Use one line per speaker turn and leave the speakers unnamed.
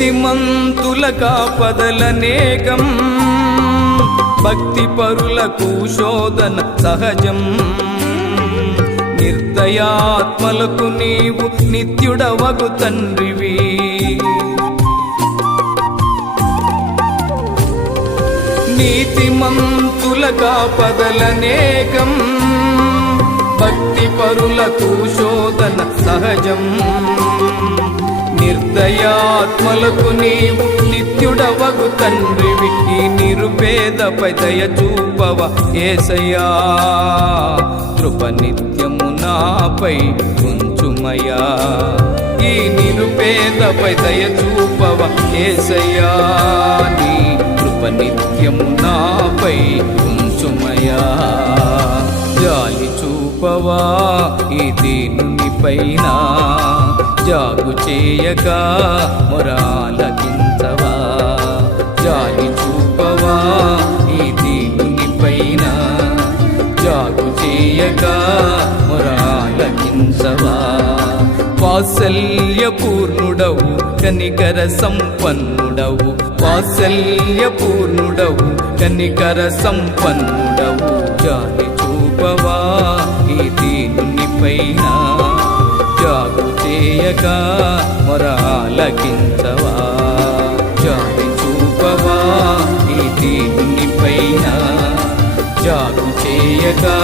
నీతిమంతుల కాపదలనేకం భక్తి పరులకు శోధన సహజం. నిర్దయాత్మలకు నీవు నిత్యుడవగు తండ్రివి. నీతిమంతుల కాపదలనేకం పరులకు శోధన సహజం. నిర్దయాత్మలకు నీవు నిత్యుడవగు తండ్రివి ఈ నిరుపేదపై దయ చూపవ ఏసయా కృప నిత్యము నాపై ఉంచుమయా ఈ నిరుపేదపై దయ చూపవ ఏసయా నీ కృప నిత్యము నాపై ఉంచుమయా జాలి చూపవా ఈ దీనుని పైన. జాగు చేయక మొరాలకించవా జాలి చూపవా ఈ దీనుని పైన. జాగు చేయక మొరాలకించవా వాత్సల్యపూర్ణుడవు కనికర సంపన్నుడవు. వాత్సల్యపూర్ణుడవు కనికర సంపన్నుడవు. జాలి చూపవా ఈ దీనుని పైన జాగు చేయక మొరాలకించవా జాలి చూపవా? ఈ దీనుని పైన జాగు చేయగా